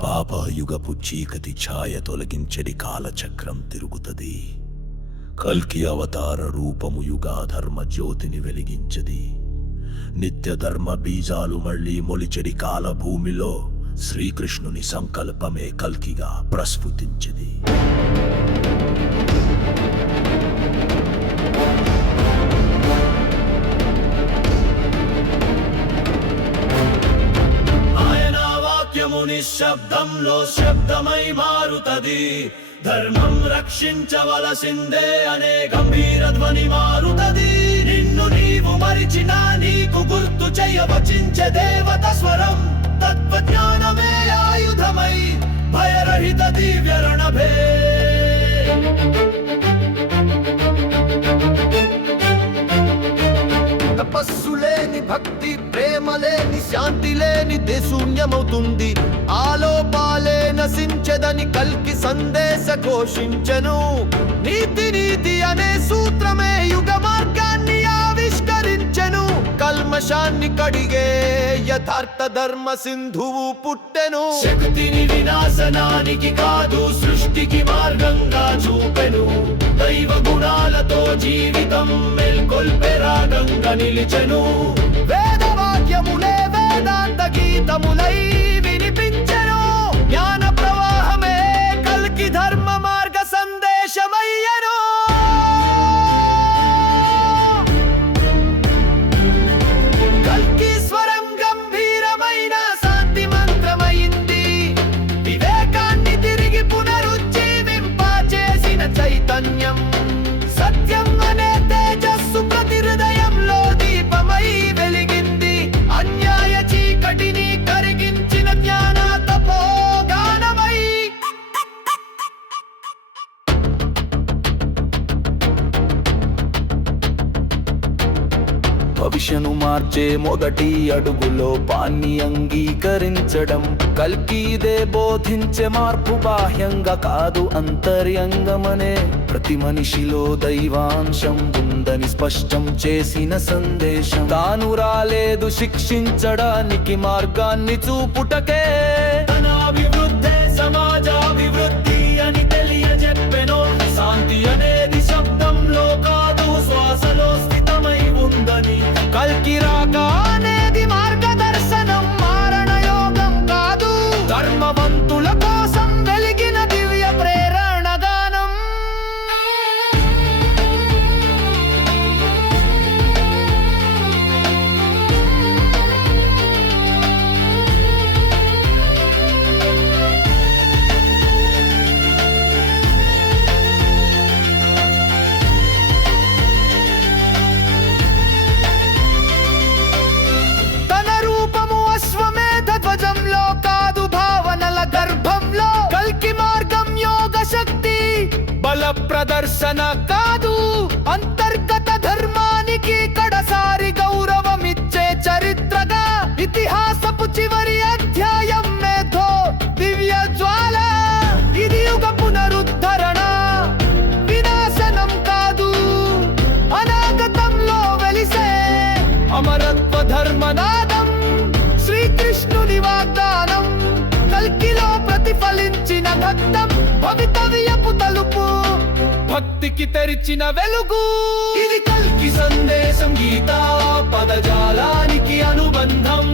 పాపయుగపు చీకటి ఛాయ తొలగించెడి కాలచక్రం తిరుగుతది. కల్కి అవతార రూపము యుగాధర్మ జ్యోతిని వెలిగించది. నిత్య ధర్మ బీజాలు మళ్లీ మొలిచెడి కాల భూమిలో శ్రీకృష్ణుని సంకల్పమే కల్కిగా ప్రస్ఫుతించది. ఆయన వాక్యము నిశ్శబ్దంలో శబ్దమై మారుతది. ధర్మం రక్షించవలసిందే అనే గంభీర ధ్వని మారుతది. నిన్ను నీవు మరిచినా నీకు గుర్తు చేయవచించే దేవత స్వరం. తత్వజ్ఞానమే ఆయుధమై భయరహిత దివ్య రణభే. తపస్సు లేని భక్తి, ప్రేమ లేని శాంతి లేని శూన్యమవుతుంది. ఆలోపాలే నశించెదని కల్కి సందేశ ఘోషించెను. నీతి నీతి అనే సూత్రమే యుగ మార్గాన్ని ఆవిష్కరించెను. కల్మషాన్ని కడిగే యథార్థ ధర్మ సింధువు పుట్టెను. శక్తిని వినాశనానికి కాదు సృష్టికి మార్గంగా చూపెను. దైవ గుణాలతో జీవితం మేల్కొల్పే రాగంగా నిలిచెను. వేదవాక్యములే వేదాంత గీతములై వినిపించెను. జ్ఞాన ప్రవాహమే కల్కి ధర్మ మార్గ సందేశమయ్యను. కల్కి స్వరం గంభీరమైన శాంతి మంత్రమైంది. వివేకాన్ని తిరిగి పునరుజ్జీవింపచేసిన చైతన్యం. సత్యం అనే తేజస్సు ప్రతి హృదయంలో దీపమై వెలిగింది. అన్యాయ చీకటిని కరిగించిన జ్ఞాన తపోగానమై. భవిష్యను మార్చే మొదటి అడుగులో పాన్ని అంగీకరించడం. కల్కిదే బోధించే మార్పు బాహ్యంగా కాదు అంతర్యంగమనే. ప్రతి మనిషిలో దైవాంశం ఉందని స్పష్టం చేసిన సందేశం. తాను రాలేదు శిక్షించడానికి, మార్గాన్ని చూపుటకే. తన అభివృద్ధే సమాజాభివృద్ధి అని తెలియజెప్పెను. శాంతి అనేది శబ్దంలో కాదు శ్వాసలో స్థితమై ఉందని. కల్కి రాక అనేది మార్గదర్శనం, మారణ యోగం కాదు. ధర్మవంతుల కోసం వెలిగిన దివ్య ప్రేరణ గానం. తన రూపము అశ్వమేధ ధ్వజంలో కాదు భావనల గర్భంలో. కల్కి మార్గం యోగ శక్తి, బల ప్రదర్శన కాదు అంతర్గత ధర్మానికి కడసారి గౌరవమిచ్చే చరిత్రగా. ఇతిహాసపు చివరి అధ్యాయం మేధో దివ్య జ్వాల. ఇది యుగ పునరుద్ధరణ, వినాశనం కాదు. అనాగతంలో వెలిసే అమరత్వ ధర్మనాదం. శ్రీకృష్ణుని వాగ్దానం కల్కిలో ప్రతిఫలించిన భక్తం. భవితవ్యపు తలుపు, భక్తికి తెరిచిన వెలుగు. ఇది కల్కి సందేశం, గీతా పదజాలానికి అనుబంధం.